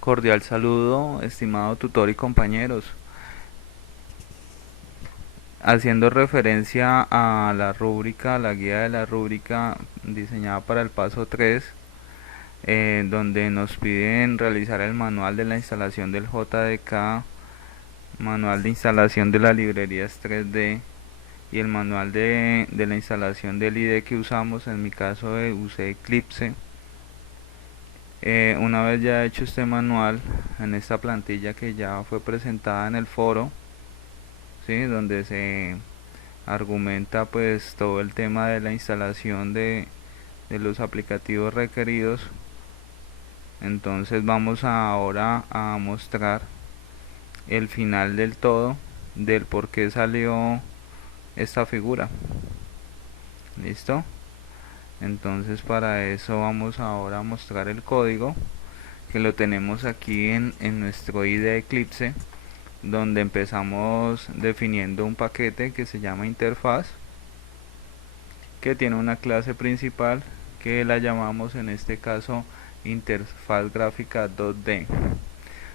Cordial saludo, estimado tutor y compañeros. Haciendo referencia a la rúbrica, la guía de la rúbrica diseñada para el paso 3, donde nos piden realizar el manual de la instalación del JDK, manual de instalación de las librerías 3D y el manual de la instalación del IDE que usamos. En mi caso usé Eclipse. Una vez ya hecho este manual, en esta plantilla que ya fue presentada en el foro, ¿sí? Donde se argumenta pues todo el tema de la instalación de los aplicativos requeridos. Entonces vamos ahora a mostrar el final del todo, del por qué salió esta figura. ¿Listo? Entonces para eso vamos ahora a mostrar el código, que lo tenemos aquí en nuestro IDE Eclipse, donde empezamos definiendo un paquete que se llama interfaz, que tiene una clase principal que la llamamos en este caso interfaz gráfica 2D.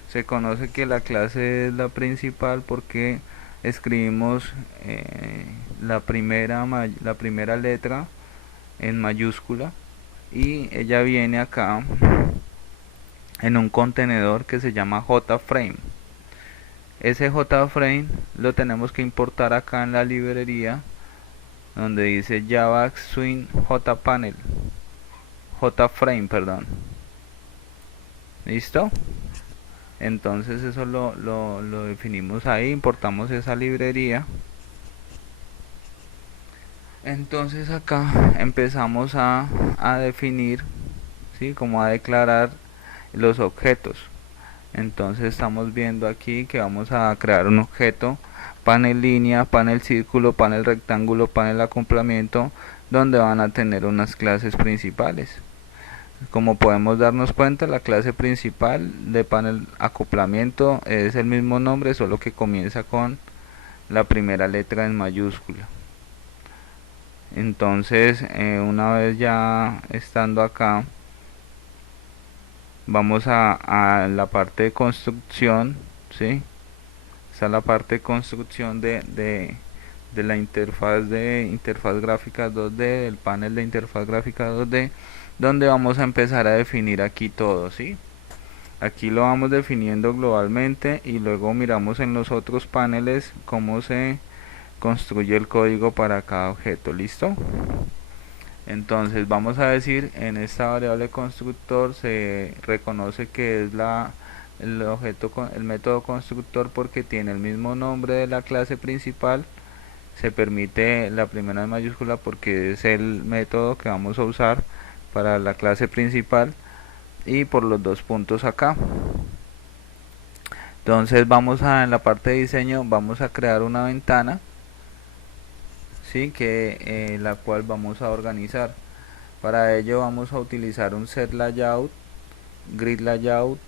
Se conoce que la clase es la principal porque escribimos la primera letra en mayúscula, y ella viene acá en un contenedor que se llama JFrame. Ese JFrame lo tenemos que importar acá en la librería donde dice Java Swing JPanel, JFrame, ¿listo? Entonces eso lo definimos ahí, importamos esa librería. Entonces acá empezamos a definir, ¿sí? Como a declarar los objetos. Entonces estamos viendo aquí que vamos a crear un objeto panel línea, panel círculo, panel rectángulo, panel acoplamiento, donde van a tener unas clases principales. Como podemos darnos cuenta, la clase principal de panel acoplamiento es el mismo nombre, solo que comienza con la primera letra en mayúscula. Entonces una vez ya estando acá, vamos a la parte de construcción, ¿sí? Esta es la parte de construcción de la interfaz gráfica 2D, del panel de interfaz gráfica 2D, donde vamos a empezar a definir aquí todo, ¿sí? Aquí lo vamos definiendo globalmente y luego miramos en los otros paneles cómo se construye el código para cada objeto. ¿Listo? Entonces vamos a decir, en esta variable constructor se reconoce que es el método constructor porque tiene el mismo nombre de la clase principal. Se permite la primera en mayúscula porque es el método que vamos a usar para la clase principal, y por los dos puntos acá. Entonces en la parte de diseño vamos a crear una ventana, ¿sí? La cual vamos a organizar. Para ello vamos a utilizar un set layout, grid layout,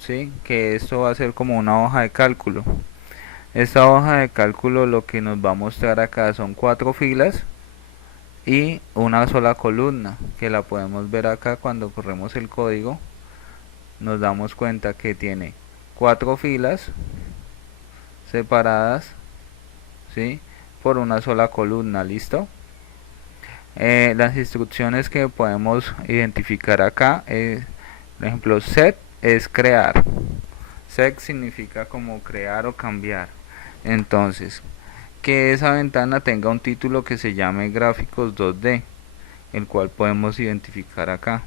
¿sí? Que esto va a ser como una hoja de cálculo. Esta hoja de cálculo lo que nos va a mostrar acá son 4 filas y una sola columna, que la podemos ver acá cuando corremos el código. Nos damos cuenta que tiene 4 filas separadas, ¿sí? Por una sola columna. ¿Listo? Las instrucciones que podemos identificar acá, por ejemplo, set es crear. Set significa como crear o cambiar. Entonces, que esa ventana tenga un título que se llame gráficos 2D, el cual podemos identificar acá.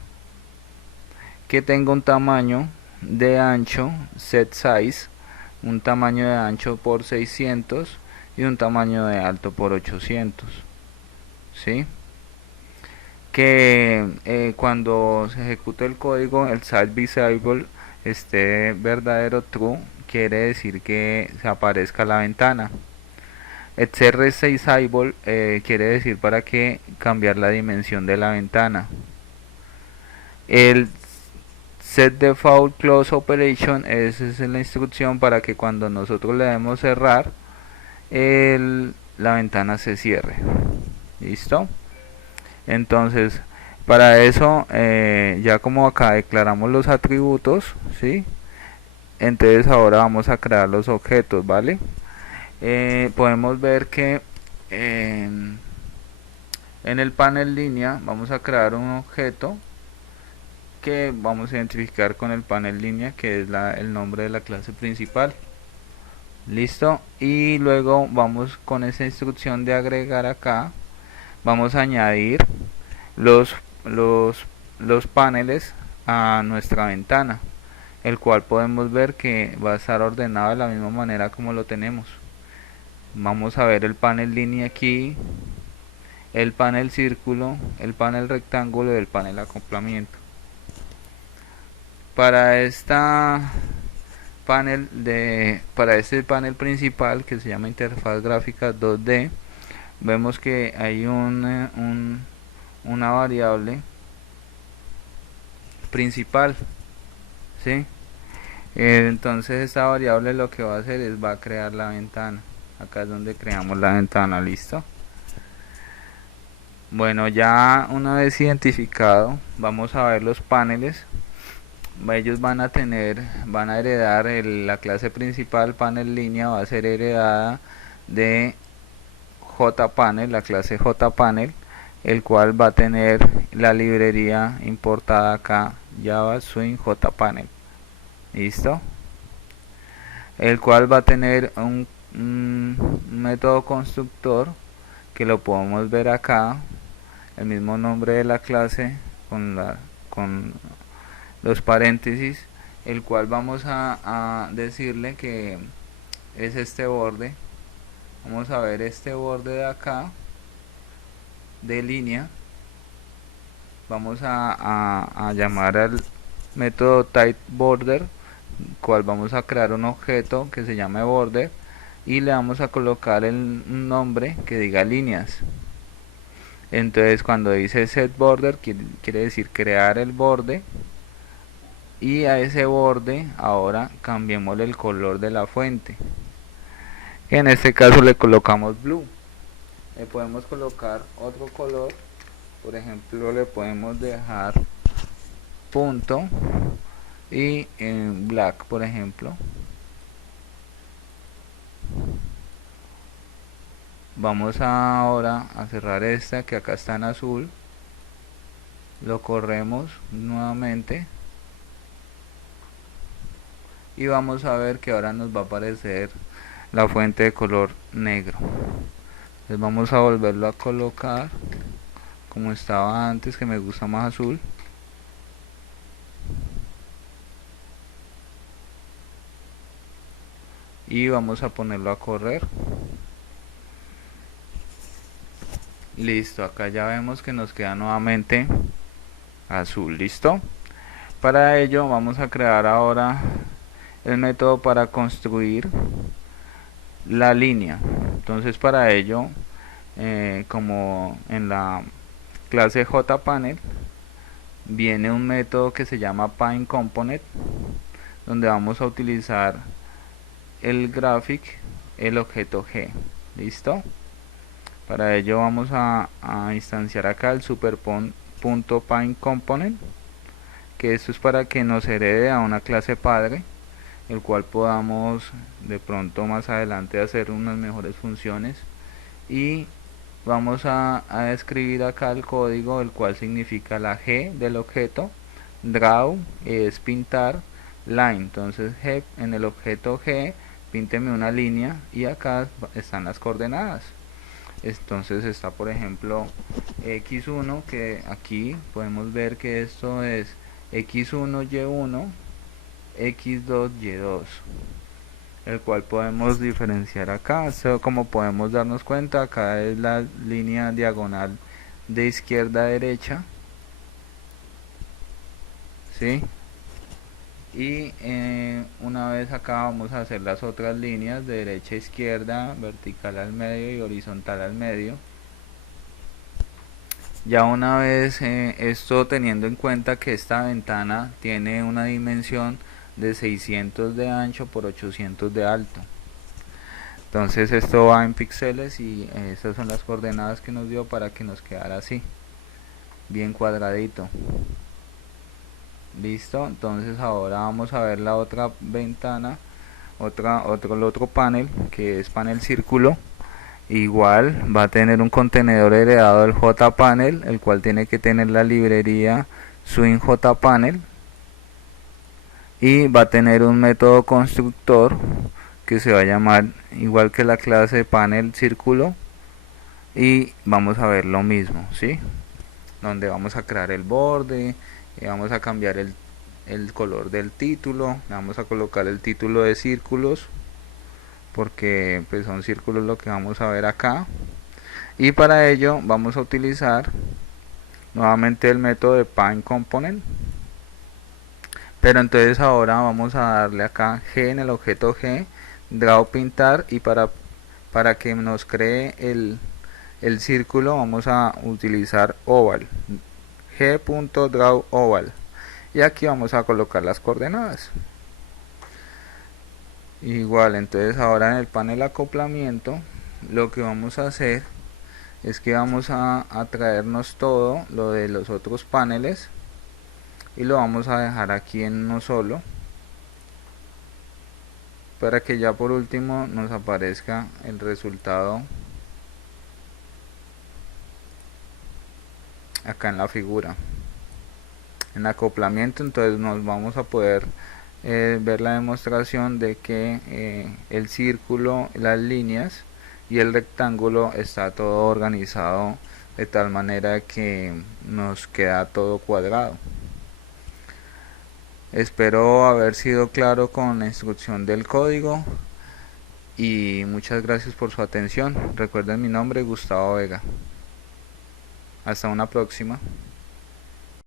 Que tenga un tamaño de ancho, set size, un tamaño de ancho por 600 y un tamaño de alto por 800, ¿sí? Que cuando se ejecute el código, el site visible esté verdadero true, quiere decir que se aparezca la ventana. Exr6able quiere decir para que cambiar la dimensión de la ventana. El set default close operation, esa es la instrucción para que cuando nosotros le demos cerrar, la ventana se cierre. ¿Listo? Entonces para eso ya como acá declaramos los atributos, ¿sí? Entonces ahora vamos a crear los objetos, ¿vale? Podemos ver que en el panel línea vamos a crear un objeto que vamos a identificar con el panel línea, que es el nombre de la clase principal. Listo, y luego vamos con esa instrucción de agregar acá, vamos a añadir los paneles a nuestra ventana, el cual podemos ver que va a estar ordenado de la misma manera como lo tenemos. Vamos a ver el panel línea aquí, el panel círculo, el panel rectángulo y el panel acoplamiento. Para este panel principal, que se llama interfaz gráfica 2D, vemos que hay una variable principal, ¿sí? Entonces esta variable lo que va a hacer es va a crear la ventana. Acá es donde creamos la ventana. Listo. Bueno, ya una vez identificado, vamos a ver los paneles. Ellos van a heredar la clase principal. Panel línea va a ser heredada de JPanel, la clase JPanel, el cual va a tener la librería importada acá, Java Swing JPanel. Listo. El cual va a tener un método constructor que lo podemos ver acá, el mismo nombre de la clase con los paréntesis, el cual vamos a decirle que es este borde. Vamos a ver este borde de acá de línea. Vamos a llamar al método typeBorder, cual vamos a crear un objeto que se llame border y le vamos a colocar un nombre que diga líneas. Entonces cuando dice setBorder quiere decir crear el borde, y a ese borde ahora cambiémosle el color de la fuente. En este caso le colocamos blue. Le podemos colocar otro color, por ejemplo le podemos dejar punto y en black, por ejemplo. Vamos ahora a cerrar esta que acá está en azul, lo corremos nuevamente y vamos a ver que ahora nos va a aparecer la fuente de color negro. Entonces vamos a volverlo a colocar como estaba antes, que me gusta más azul. Y vamos a ponerlo a correr. Listo, acá ya vemos que nos queda nuevamente azul. Listo. Para ello vamos a crear ahora el método para construir la línea. Entonces para ello, como en la clase JPanel viene un método que se llama PineComponent, donde vamos a utilizar el graphic, el objeto G. Listo. Para ello vamos a instanciar acá el super.PineComponent, que esto es para que nos herede a una clase padre, el cual podamos de pronto más adelante hacer unas mejores funciones. Y vamos a escribir acá el código, el cual significa la G del objeto. Draw es pintar, line, entonces G, en el objeto G pínteme una línea y acá están las coordenadas. Entonces está por ejemplo x1, que aquí podemos ver que esto es x1 y1 x2 y2, el cual podemos diferenciar acá. Esto, como podemos darnos cuenta, acá es la línea diagonal de izquierda a derecha, ¿sí? Y una vez acá vamos a hacer las otras líneas de derecha a izquierda, vertical al medio y horizontal al medio. Ya una vez esto, teniendo en cuenta que esta ventana tiene una dimensión de 600 de ancho por 800 de alto, entonces esto va en píxeles y estas son las coordenadas que nos dio para que nos quedara así, bien cuadradito. Listo, entonces ahora vamos a ver la otra ventana, el otro panel, que es panel círculo. Igual va a tener un contenedor heredado del JPanel, el cual tiene que tener la librería swing JPanel, y va a tener un método constructor que se va a llamar igual que la clase panel círculo, y vamos a ver lo mismo, ¿sí? Donde vamos a crear el borde y vamos a cambiar el color del título, vamos a colocar el título de círculos porque pues son círculos lo que vamos a ver acá, y para ello vamos a utilizar nuevamente el método de paint component, pero entonces ahora vamos a darle acá G en el objeto G, draw pintar, y para que nos cree el círculo vamos a utilizar oval, g.drawOval, y aquí vamos a colocar las coordenadas. Igual, entonces ahora en el panel acoplamiento lo que vamos a hacer es que vamos a traernos todo lo de los otros paneles y lo vamos a dejar aquí en uno solo, para que ya por último nos aparezca el resultado acá en la figura. En acoplamiento entonces nos vamos a poder ver la demostración de que el círculo, las líneas y el rectángulo está todo organizado de tal manera que nos queda todo cuadrado. Espero haber sido claro con la instrucción del código y muchas gracias por su atención. Recuerden mi nombre, Gustavo Vega. Hasta una próxima.